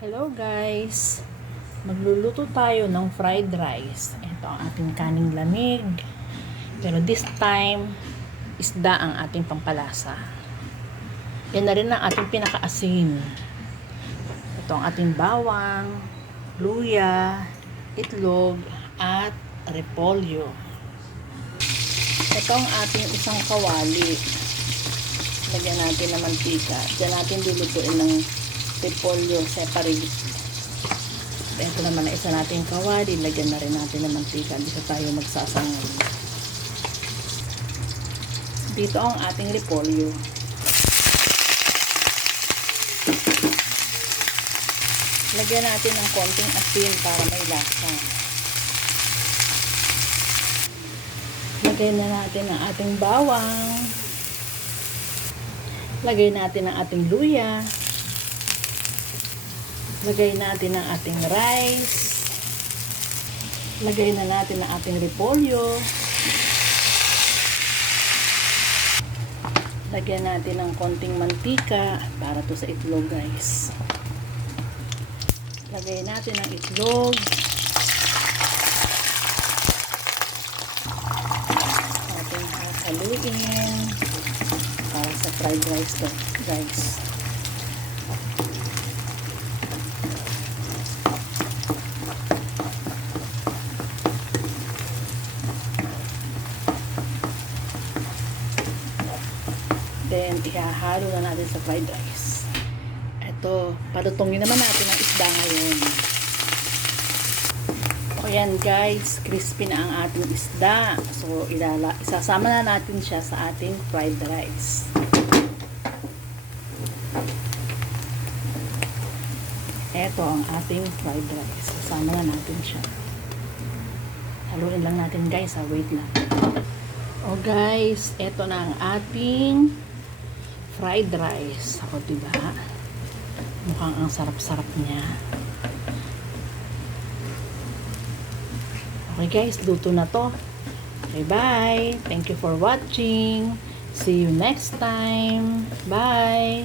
Hello guys! Magluluto tayo ng fried rice. Ito ang ating kaning lamig. Pero this time, isda ang ating pampalasa. Yan na rin ang ating pinakaasin. Ito ang ating bawang, luya, itlog, at repolyo. Ito ang ating isang kawali. Lagyan natin ng mantika. Diyan natin lulutuin ng repolyo separate. Ito naman na isa natin kawali, lagyan na rin natin ng mantika. Dito tayo magsasangay. Dito ang ating repolyo. Lagyan natin ng konting asin para may lasa. Lagyan na natin ang ating bawang. Lagay natin ang ating luya. Lagay natin ang ating rice. Lagay na natin ang ating repolyo. Lagyan natin ng konting mantika para to sa itlog, guys. Lagay natin ang itlog. Ating haluin para sa fried rice to, guys. Then, ihahalo na natin sa fried rice. Ito, palutongin naman natin ang isda ngayon. O yan guys, crispy na ang ating isda. So, isasama na natin siya sa ating fried rice. Ito ang ating fried rice. Isasama na natin siya. Haluin lang natin guys, wait lang. O guys, ito na ang ating fried rice. Ako, diba? Mukhang ang sarap-sarap niya. Okay guys, luto na to. Okay, bye! Thank you for watching. See you next time. Bye!